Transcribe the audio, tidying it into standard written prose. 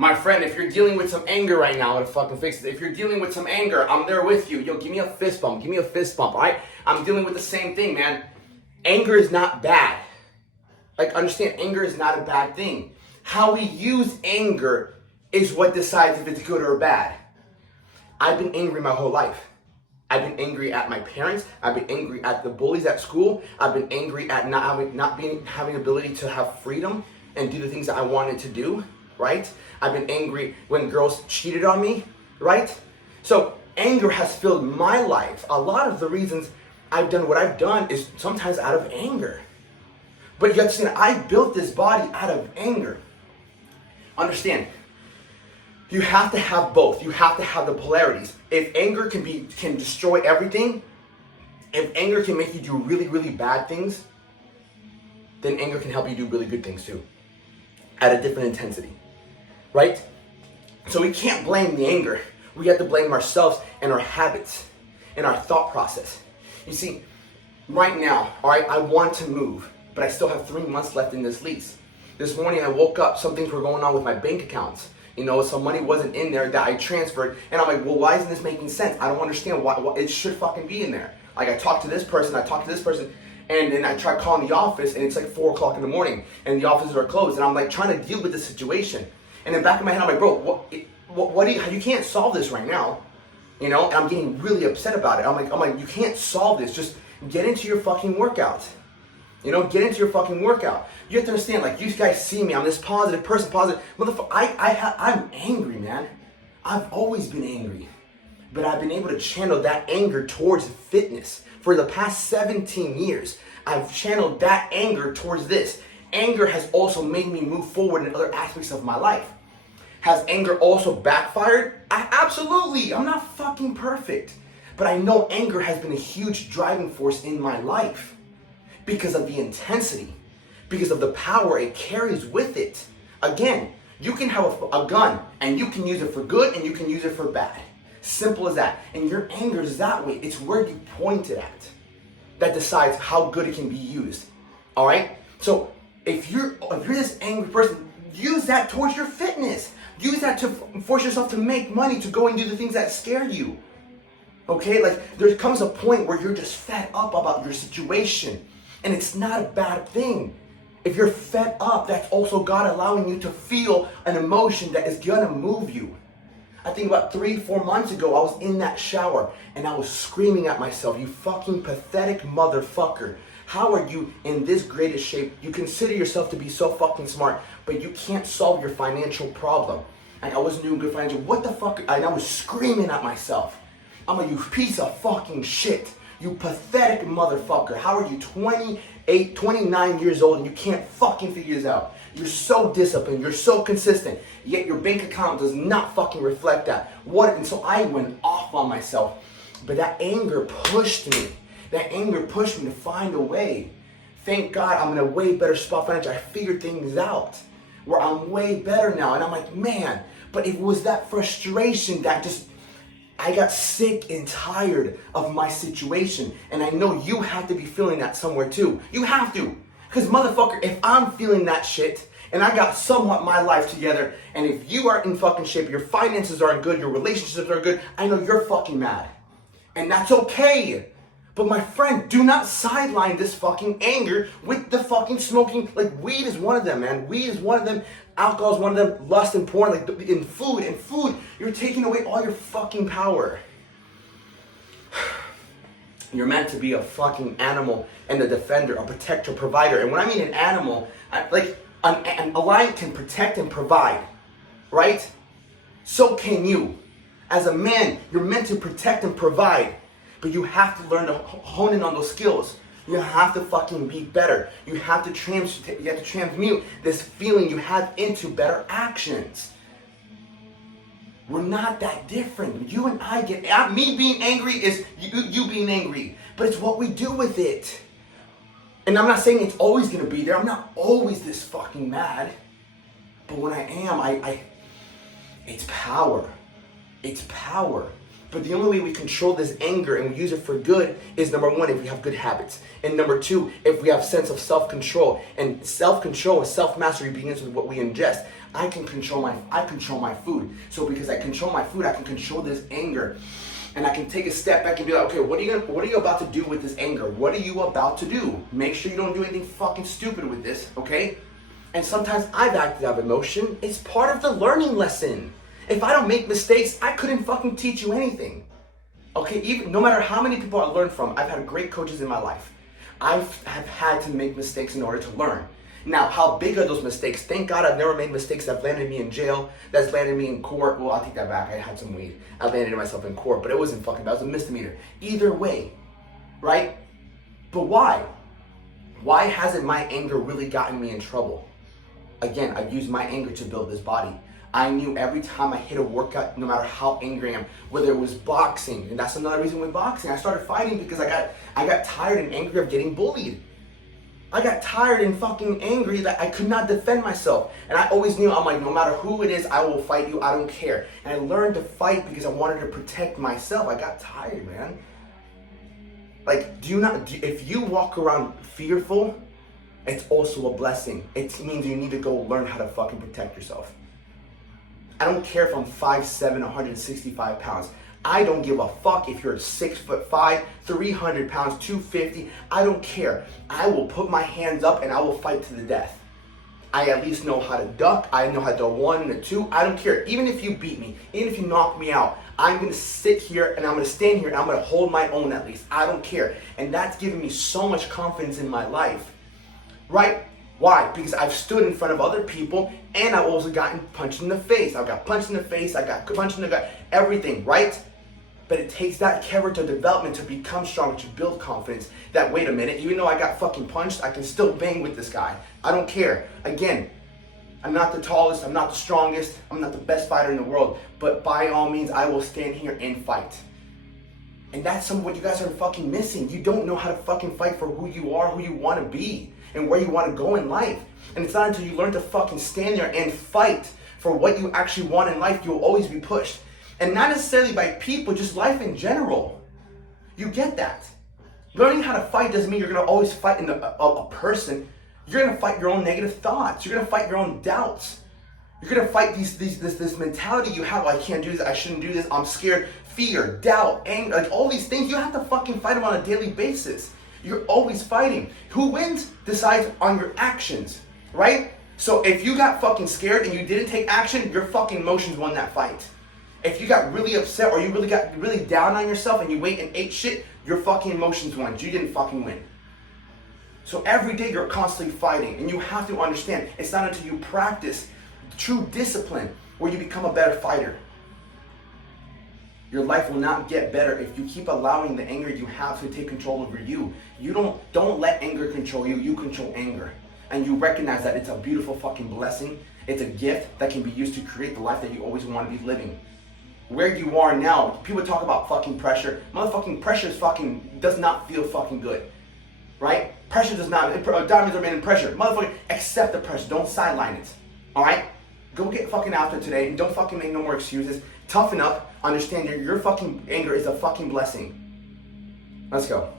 My friend, if you're dealing with some anger right now, I'm gonna fucking fix it. If you're dealing with some anger, I'm there with you. Yo, give me a fist bump. Give me a fist bump, all right? I'm dealing with the same thing, man. Anger is not bad. Like, understand, anger is not a bad thing. How we use anger is what decides if it's good or bad. I've been angry my whole life. I've been angry at my parents. I've been angry at the bullies at school. I've been angry at not having ability to have freedom and do the things that I wanted to do, right? I've been angry when girls cheated on me, right? So anger has filled my life. A lot of the reasons I've done what I've done is sometimes out of anger. But you have to understand, I built this body out of anger. Understand, you have to have both. You have to have the polarities. If anger can destroy everything, if anger can make you do really, really bad things, then anger can help you do really good things too, at a different intensity, right? So we can't blame the anger. We have to blame ourselves and our habits and our thought process. You see, right now, all right, I want to move, but I still have 3 months left in this lease. This morning I woke up, some things were going on with my bank accounts. You know, some money wasn't in there that I transferred, and I'm like, well, why isn't this making sense? I don't understand why it should fucking be in there. Like, I talked to this person, and then I tried calling the office, and it's like 4 o'clock in the morning, and the offices are closed, and I'm like trying to deal with the situation. And in the back of my head, I'm like, bro, what do you can't solve this right now, you know? And I'm getting really upset about it. I'm like, you can't solve this. Just get into your fucking workout. You know, get into your fucking workout. You have to understand, like, you guys see me, I'm this positive person, motherfucker. I'm angry, man. I've always been angry. But I've been able to channel that anger towards fitness. For the past 17 years, I've channeled that anger towards this. Anger has also made me move forward in other aspects of my life. Has anger also backfired? Absolutely. I'm not fucking perfect. But I know anger has been a huge driving force in my life. Because of the intensity, because of the power it carries with it. Again, you can have a gun and you can use it for good and you can use it for bad. Simple as that. And your anger is that way. It's where you point it at that decides how good it can be used. All right? So if you're this angry person, use that towards your fitness. Use that to force yourself to make money, to go and do the things that scare you. Okay? Like, there comes a point where you're just fed up about your situation. And it's not a bad thing. If you're fed up, that's also God allowing you to feel an emotion that is gonna move you. I think about 3-4 months ago, I was in that shower and I was screaming at myself, you fucking pathetic motherfucker. How are you in this greatest shape? You consider yourself to be so fucking smart, but you can't solve your financial problem. And I wasn't doing good financial, what the fuck? And I was screaming at myself. I'm like, you piece of fucking shit. You pathetic motherfucker. How are you 28, 29 years old and you can't fucking figure this out? You're so disciplined. You're so consistent. Yet your bank account does not fucking reflect that. What? And so I went off on myself. But that anger pushed me. That anger pushed me to find a way. Thank God I'm in a way better spot financially. I figured things out where I'm way better now. And I'm like, man, but it was that frustration that just, I got sick and tired of my situation. And I know you have to be feeling that somewhere too. You have to. Because motherfucker, if I'm feeling that shit, and I got somewhat my life together, and if you are in fucking shape, your finances aren't good, your relationships are good, I know you're fucking mad. And that's okay. But my friend, do not sideline this fucking anger with the fucking smoking. Like, weed is one of them, man. Weed is one of them. Alcohol is one of them. Lust and porn, like in food, you're taking away all your fucking power. You're meant to be a fucking animal and a defender, a protector, provider. And when I mean an animal, a lion can protect and provide, right? So can you. As a man, you're meant to protect and provide. But you have to learn to hone in on those skills. You have to fucking be better. You have to transmute this feeling you have into better actions. We're not that different. You and I me being angry is you being angry. But it's what we do with it. And I'm not saying it's always going to be there. I'm not always this fucking mad. But when I am, it's power. It's power. But the only way we control this anger and we use it for good is, number one, if we have good habits. And number two, if we have sense of self-control. And self-control or self-mastery begins with what we ingest. I control my food. So because I control my food, I can control this anger. And I can take a step back and be like, okay, what are you about to do with this anger? What are you about to do? Make sure you don't do anything fucking stupid with this, okay? And sometimes I've acted out of emotion. It's part of the learning lesson. If I don't make mistakes, I couldn't fucking teach you anything. Okay, even no matter how many people I learned from, I've had great coaches in my life. Have had to make mistakes in order to learn. Now, how big are those mistakes? Thank God I've never made mistakes that landed me in jail, that's landed me in court. Well, I'll take that back. I had some weed. I landed myself in court, but it wasn't fucking bad. It was a misdemeanor. Either way, right? But why? Why hasn't my anger really gotten me in trouble? Again, I've used my anger to build this body. I knew every time I hit a workout, no matter how angry I am, whether it was boxing, and that's another reason with boxing. I started fighting because I got tired and angry of getting bullied. I got tired and fucking angry that I could not defend myself. And I always knew, I'm like, no matter who it is, I will fight you, I don't care. And I learned to fight because I wanted to protect myself. I got tired, man. Like, if you walk around fearful, it's also a blessing. It means you need to go learn how to fucking protect yourself. I don't care if I'm 5'7", 165 pounds. I don't give a fuck if you're 6'5", 300 pounds, 250. I don't care. I will put my hands up and I will fight to the death. I at least know how to duck. I know how to 1 and 2. I don't care. Even if you beat me, even if you knock me out, I'm going to sit here and I'm going to stand here and I'm going to hold my own at least. I don't care. And that's given me so much confidence in my life. Right? Why? Because I've stood in front of other people and I've also gotten punched in the face. I've got punched in the face. I got punched in the gut. Everything, right? But it takes that character development to become strong, to build confidence that, wait a minute, even though I got fucking punched, I can still bang with this guy. I don't care. Again, I'm not the tallest, I'm not the strongest, I'm not the best fighter in the world, but by all means, I will stand here and fight. And that's some of what you guys are fucking missing. You don't know how to fucking fight for who you are, who you want to be, and where you want to go in life. And it's not until you learn to fucking stand there and fight for what you actually want in life, you'll always be pushed. And not necessarily by people, just life in general. You get that. Learning how to fight doesn't mean you're going to always fight in a person. You're going to fight your own negative thoughts. You're going to fight your own doubts. You're going to fight this mentality you have. I can't do this. I shouldn't do this. I'm scared. Fear, doubt, anger, like all these things. You have to fucking fight them on a daily basis. You're always fighting. Who wins decides on your actions, right? So if you got fucking scared and you didn't take action, your fucking emotions won that fight. If you got really upset or you really got really down on yourself and you went and ate shit, your fucking emotions won. You didn't fucking win. So every day you're constantly fighting, and you have to understand it's not until you practice true discipline where you become a better fighter. Your life will not get better if you keep allowing the anger you have to take control over you. You don't let anger control you. You control anger. And you recognize that it's a beautiful fucking blessing. It's a gift that can be used to create the life that you always want to be living. Where you are now, people talk about fucking pressure. Motherfucking pressure does not feel fucking good. Right? Pressure does not, diamonds are made in pressure. Motherfucker, accept the pressure. Don't sideline it. Alright? Go get fucking after it today and don't fucking make no more excuses. Toughen up. Understand your fucking anger is a fucking blessing. Let's go.